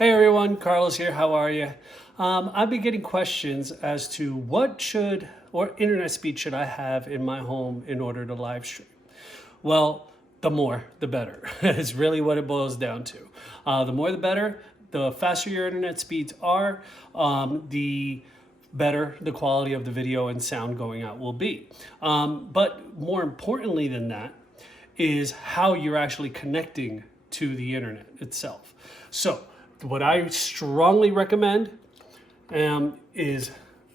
Hey everyone, Carlos here. How are you? I've been getting questions as to what internet speed should I have in my home in order to live stream. Well, the more, the better. It's really what it boils down to. The more, the better. The faster your internet speeds are, the better the quality of the video and sound going out will be. But more importantly than that is how you're actually connecting to the internet itself. So what I strongly recommend is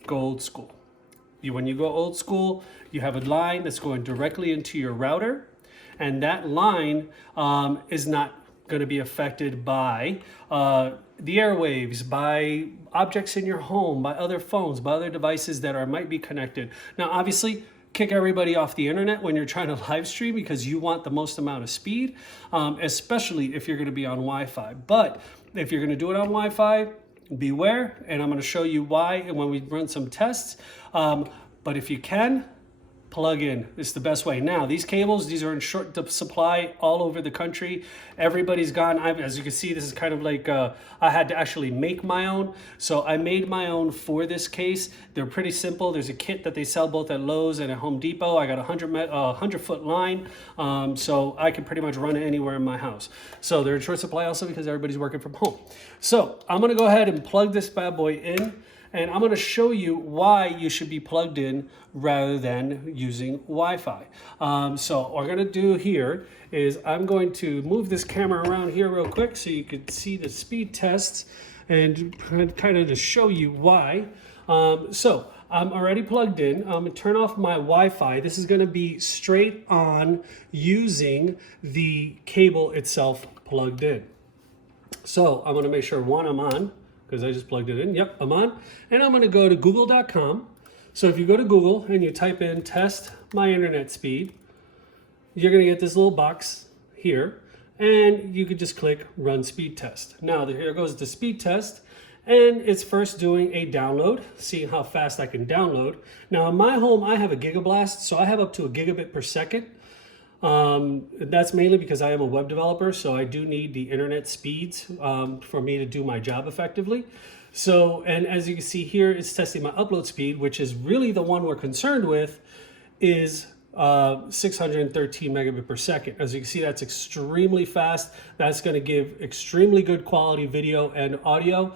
go old school. When you go old school, you have a line that's going directly into your router, and that line is not going to be affected by the airwaves, by objects in your home, by other phones, by other devices that might be connected. Now, obviously, kick everybody off the internet when you're trying to live stream because you want the most amount of speed, especially if you're going to be on Wi-Fi. But if you're going to do it on Wi-Fi, beware, and I'm going to show you why and when we run some tests. But if you can, plug in. It's the best way. Now, these cables, these are in short supply all over the country. Everybody's gone. As you can see, this is kind of like I had to actually make my own. So I made my own for this case. They're pretty simple. There's a kit that they sell both at Lowe's and at Home Depot. I got a 100-foot line, so I can pretty much run it anywhere in my house. So they're in short supply also because everybody's working from home. So I'm going to go ahead and plug this bad boy in. And I'm going to show you why you should be plugged in rather than using Wi-Fi. So what we're going to do here is I'm going to move this camera around here real quick so you can see the speed tests and kind of to show you why. So I'm already plugged in. I'm going to turn off my Wi-Fi. This is going to be straight on using the cable itself plugged in. So I'm going to make sure I'm on, because I just plugged it in. Yep, I'm on. And I'm going to go to google.com. So if you go to Google and you type in test my internet speed, you're going to get this little box here. And you could just click run speed test. Now here goes the speed test. And it's first doing a download, seeing how fast I can download. Now in my home, I have a Gigablast, so I have up to a gigabit per second. That's mainly because I am a web developer, so I do need the internet speeds for me to do my job effectively. So, and as you can see here, it's testing my upload speed, which is really the one we're concerned with, is 613 megabit per second. As you can see, that's extremely fast. That's going to give extremely good quality video and audio.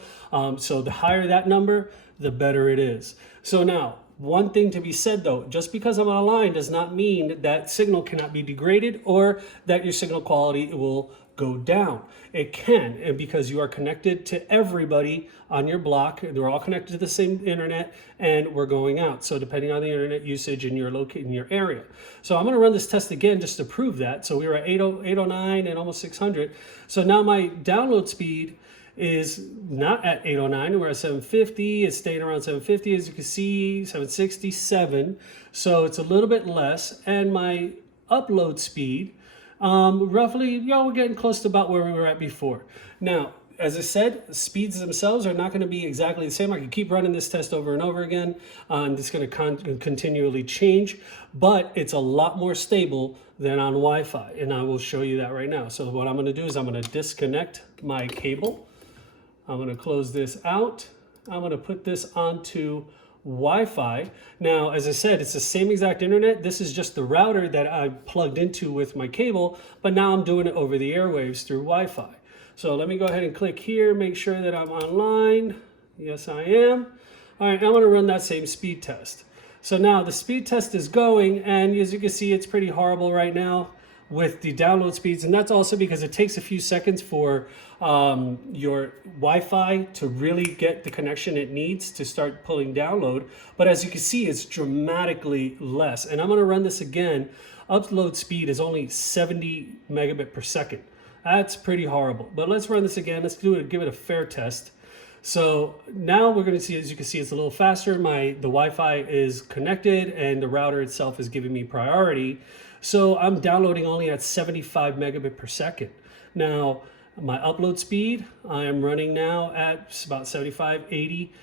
So the higher that number, the better it is. So now, one thing to be said though, just because I'm on a line does not mean that signal cannot be degraded or that your signal quality will go down. It can, and because you are connected to everybody on your block, they're all connected to the same internet, and we're going out. So depending on the internet usage in your area. So I'm going to run this test again just to prove that. So we were at 809 and almost 600. So now my download speed is not at 809, we're at 750, it's staying around 750, as you can see, 767, so it's a little bit less, and my upload speed, roughly, we're getting close to about where we were at before. Now, as I said, speeds themselves are not going to be exactly the same. I can keep running this test over and over again, and it's going to continually change, but it's a lot more stable than on Wi-Fi, and I will show you that right now. So what I'm going to do is I'm going to disconnect my cable. I'm going to close this out. I'm going to put this onto Wi-Fi. Now, as I said, it's the same exact internet. This is just the router that I plugged into with my cable, but now I'm doing it over the airwaves through Wi-Fi. So let me go ahead and click here, make sure that I'm online. Yes, I am. All right, I'm going to run that same speed test. So now the speed test is going, and as you can see, it's pretty horrible right now with the download speeds, and that's also because it takes a few seconds for your Wi-Fi to really get the connection it needs to start pulling download. But as you can see, it's dramatically less. And I'm going to run this again. Upload speed is only 70 megabit per second. That's pretty horrible. But let's run this again. Let's do it. Give it a fair test. So now we're going to see, as you can see, it's a little faster. The Wi-Fi is connected, and the router itself is giving me priority. So I'm downloading only at 75 megabit per second. Now, my upload speed, I am running now at about 75, 80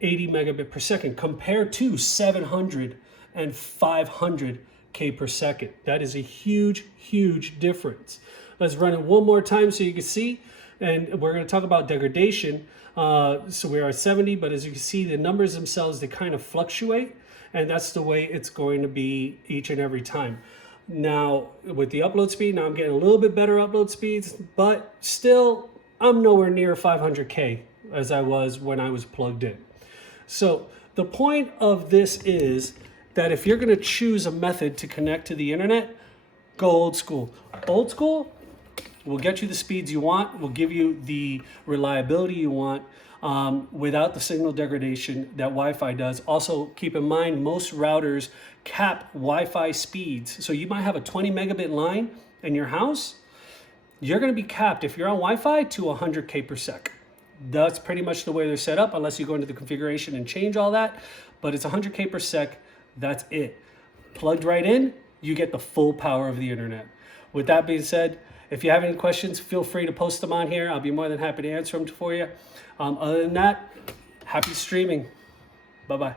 megabit per second compared to 700 and 500K per second. That is a huge, huge difference. Let's run it one more time so you can see. And we're going to talk about degradation. So we are at 70, but as you can see, the numbers themselves, they kind of fluctuate. And that's the way it's going to be each and every time. Now, with the upload speed, now I'm getting a little bit better upload speeds, but still, I'm nowhere near 500K as I was when I was plugged in. So the point of this is that if you're going to choose a method to connect to the internet, go old school. Old school will get you the speeds you want, will give you the reliability you want, without the signal degradation that Wi-Fi does. Also, keep in mind, most routers cap Wi-Fi speeds. So you might have a 20 megabit line in your house. You're going to be capped, if you're on Wi-Fi, to 100K per sec. That's pretty much the way they're set up, unless you go into the configuration and change all that. But it's 100K per sec. That's it. Plugged right in, you get the full power of the internet. With that being said, if you have any questions, feel free to post them on here. I'll be more than happy to answer them for you. Other than that, happy streaming. Bye-bye.